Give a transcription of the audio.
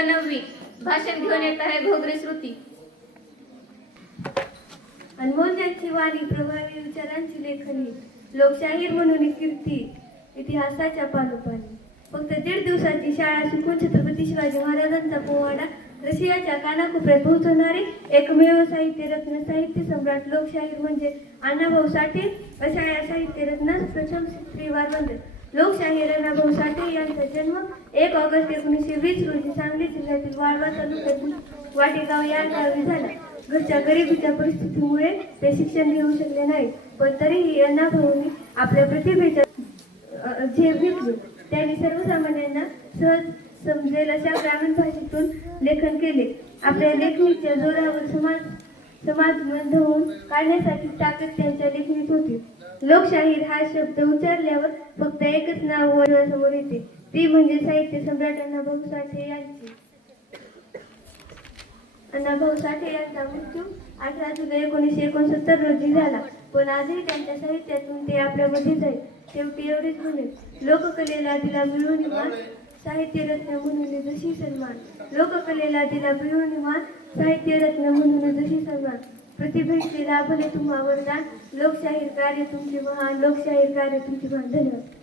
नववी भाषण घेऊन येत आहे घोगरे श्रुती. अनमोलची वाणी प्रभावी विचारांची लेखनी लोकशाहीर म्हणून कीर्ती इतिहासाच्या पालोपाली फक्त दीड दिवसाची शाळा शिकून छत्रपती शिवाजी महाराजांचा पोवाडा रशियाच्या कानाकोपऱ्यात पोहोचवणारे एकमेव साहित्य रत्न साहित्य सम्राट लोकशाहीर म्हणजे अण्णाभाऊ साठे अशा या साहित्य रत्नास प्रथम श्रीवार वंदन लोकशाहीर अण्णाभाऊ साठे यांचा जन्म एक ऑगस्ट एकोणीसशे वीस रोजी सांगली जिल्ह्यातील वाळवा तालुक्यातील वाटेगाव या गावी झाला. घरच्या गरिबीच्या परिस्थितीमुळे ते शिक्षण घेऊ शकले नाही पण तरीही यांना भाऊंनी आपल्या प्रतिभेच्या झेप घेतली त्यांनी सर्वसामान्यांना सहज समजेल अशा ग्रामीण भाषेतून लेखन केले. आपल्या लेखणीच्या जोरावर समाज समाज बंध होऊन काढण्यासाठी ताकद त्यांच्या लेखणीत होती. लोकशाहीर हा शब्द उच्चारल्यावर फक्त एकच नाव समोर येते. ती म्हणजे साहित्य सम्राट अण्णाभाऊ साठे यांची. अण्णाभाऊ साठे यांचा मृत्यू अठरा जुलै एकोणीसशे एकोणसत्तर रोजी झाला. पण आजही त्यांच्या साहित्यातून ते आपल्यामध्येच आहे शेवटी एवढेच म्हणेल लोककलेला दिला मिळवून मान साहित्य रत्न म्हणून जशी सन्मान. लोककलेला दिला मिळवून मान साहित्य रत्न म्हणून जशी सन्मान. प्रतिभेचे लाभले तुम्हा वरदान. लोकशाहीर कार्य तुमचे महान लोकशाहीर कार्य तुमचे महान. धन्यवाद.